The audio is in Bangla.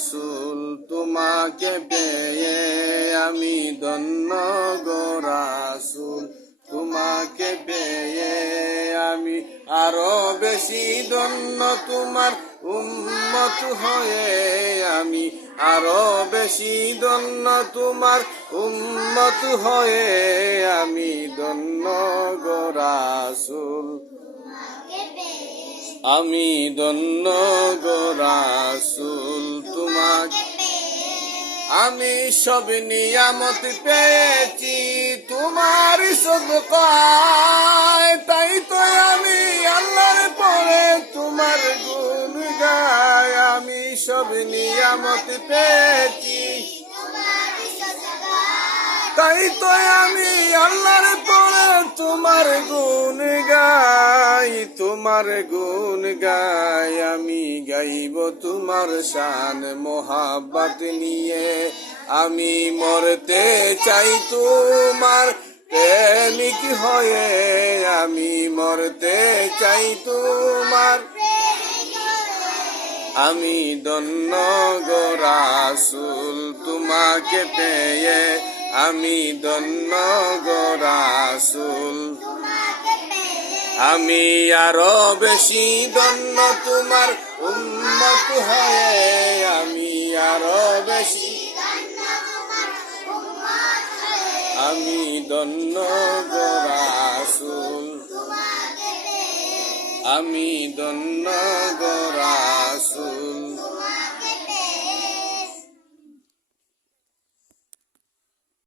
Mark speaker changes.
Speaker 1: রাসুল তোমাকে পেয়ে আমি ধন্য গো রাসুল। তোমাকে পেয়ে আমি আরও বেশি ধন্য তোমার উম্মত হয়ে আমি আরও বেশি ধন্য তোমার উম্মত হয়ে আমি ধন্য গো রাসুল। আমি ধন্য গো রাসুল। আমি সব নিয়ামত পেয়েছি, তোমার সদকায় তাই তো আমি আল্লাহর পরে তোমার গুণ গায় আমি সব নিয়ামত পেয়েছি। তাই তো আমি আল্লাহর পরে তোমার গুণ গাই তোমার গুণ গাই, আমি গাইব তোমার শান মোহাব্বত নিয়ে। আমি মরতে চাই তোমার প্রেমিক হয়ে। আমি মরতে চাই তোমার আমি দন্ন গো রাসুল তোমাকে পেয়ে। আমি দন্ন গো রাসুল আমি আরও বেশি ধন্য তোমার উন্নত হয়ে। আমি আরও বেশি আমি ধন্য গোরা আমি ধন্য